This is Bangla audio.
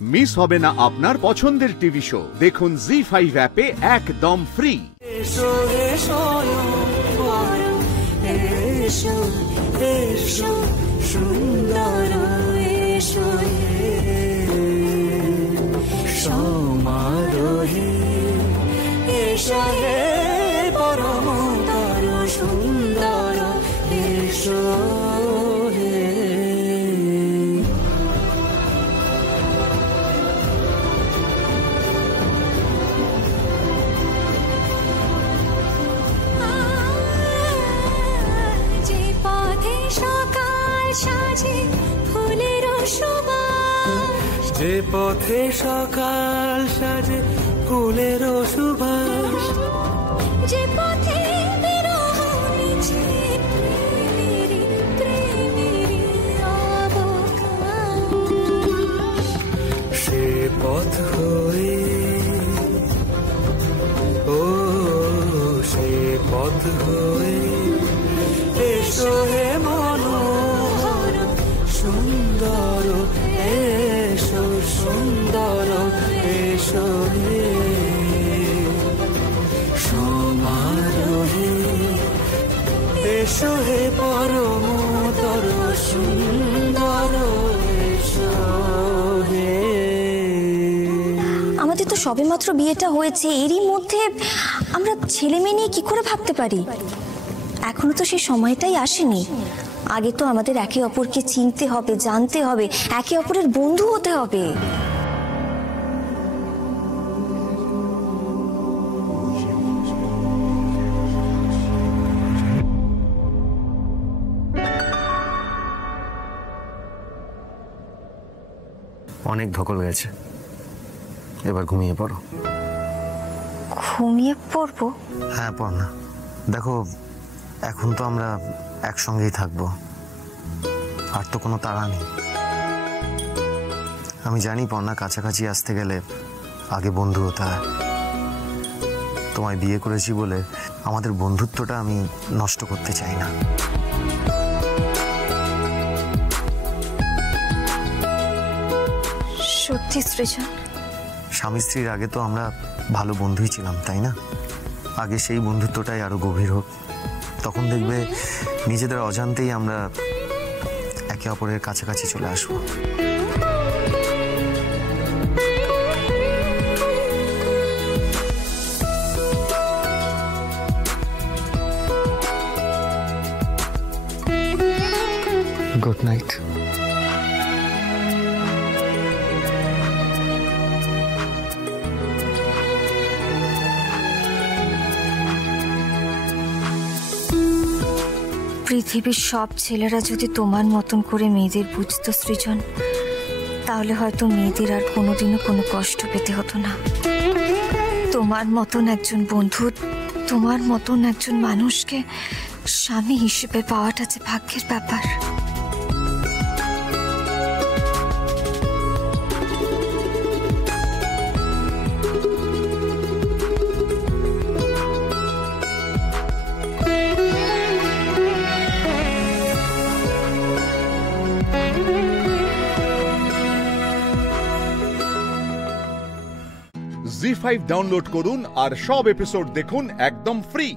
মিস হবে না আপনার পছন্দের টিভি শো। দেখুন জি5 অ্যাপে একদম ফ্রি। সুন্দর এসো সাজে ফুলের সুবাস, যে পথে সকাল সাজে ফুলের সুবাস, যে পথে বিরহ মিছে প্রেমেরই অবকাশ, সে পথ হয়ে ও সে পথ হয়ে এসো হে মনোহর সুন্দর এসো সুন্দর এসো হে সমারোহে এসো হে পরমতর সুন্দর এসো হে। আমাদের তো সবেমাত্র বিয়েটা হয়েছে, এরই মধ্যে আমরা ছেলে মেয়ে নিয়ে কি করে ভাবতে পারি? এখনো তো সেই সময়টাই আসেনি। আগে তো আমাদের একে অপরকে চিনতে হবে, জানতে হবে, একে অপরের বন্ধু হতে হবে। অনেক ধকল গেছে, এবার ঘুমিয়ে পড়ো। ঘুমিয়ে পড়বো? হ্যাঁ পড় না। দেখো এখন তো আমরা একসঙ্গেই থাকবো, আর তো কোনো তাড়া নেই। আমি জানি পর্ণা, কাছাকাছি আসতে গেলে আগে বন্ধু হতে হয়। তোমায় বিয়ে করেছি বলে আমাদের বন্ধুত্বটা আমি নষ্ট করতে চাই না। সত্যি সৃজন? স্বামী স্ত্রীর আগে তো আমরা ভালো বন্ধুই ছিলাম, তাই না? আগে সেই বন্ধুত্বটাই আরো গভীর হোক, তখন দেখবে নিজেদের অজান্তেই আমরা একে অপরের কাছাকাছি চলে আসবো। Good night. পৃথিবীর সব ছেলেরা যদি তোমার মতন করে মেয়েদের বুঝতো সৃজন, তাহলে হয়তো মেয়েদের আর কোনোদিনও কোনো কষ্ট পেতে হতো না। তোমার মতন একজন বন্ধু, তোমার মতন একজন মানুষকে স্বামী হিসেবে পাওয়াটা যে ভাগ্যের ব্যাপার। জি5 ডাউনলোড করুন আর সব এপিসোড দেখুন একদম ফ্রি।